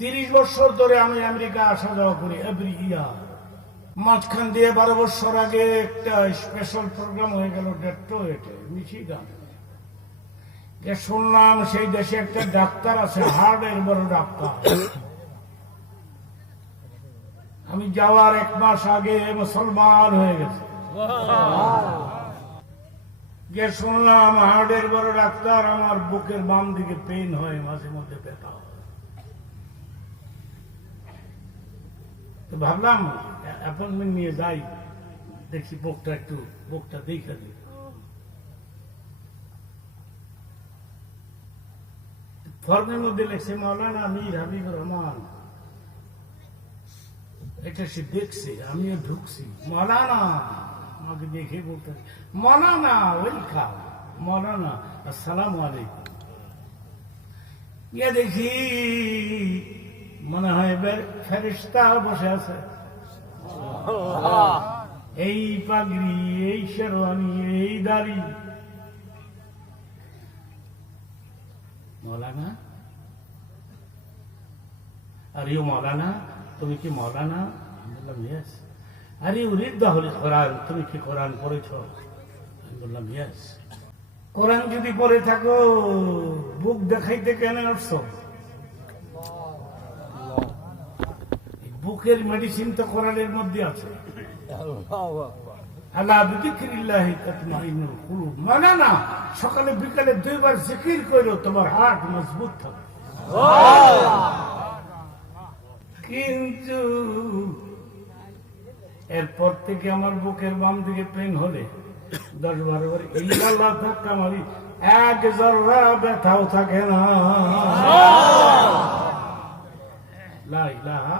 তিরিশ বছর ধরে আমি আমেরিকা আসা যাওয়া করি এভরি ইয়ার মাঝখান দিয়ে বারো বছর আগে একটা স্পেশাল প্রোগ্রাম হয়ে গেল ডেট্রোয়েটে মিশিগান যে শুনলাম সেই দেশে একটা ডাক্তার আছে হার্টের বড় ডাক্তার। আমি যাওয়ার এক মাস আগে মুসলমান হয়ে গেছে। যে শুনলাম হার্টের বড় ডাক্তার, আমার বুকের বাম দিকে পেইন হয়, মাঝে মধ্যে ব্যথা হয়। তো ভাবলাম অ্যাপয়েন্টমেন্ট নিয়ে যাই, দেখি বুকটা একটু বুকটা দেখে দিই। ফর্মের মধ্যে লেখছে, মৌলানা রহমান, এটা সে দেখছে, আমিও ঢুকছি। মৌলানা, আমাকে দেখে বলতে মৌলানা ওয়েলকাম মৌলানা, আসসালাম আলাইকুম। গিয়ে দেখি মনে হয় ফেরিস্তা বসে আছে। এই পাগড়ি এই শেরওয়ানি এই দাড়ি। মৌলানা? আরে ও মৌলানা তুমি কি মৌলানা? আমি বললাম ইয়েস আরে উরিদ্দা হলে কোরআন তুমি কি কোরআন পড়েছ? আমি বললাম ইয়েস কোরআন যদি পড়ে থাকো বুক দেখাইতে কেন আসছো? বুকের মেডিসিন তো কোরআনের মধ্যে আছে। মানে সকালে বিকালে দুইবার জিকির করো তোমার হার্ট মজবুত থাকবে কিন্তু এরপর থেকে আমার বুকের বাম দিকে পেন হলে দশ বারো বার এই আল্লাহ ধাক্কা মারি, এক জর্রা ব্যথাও থাকে না। লা ইলাহা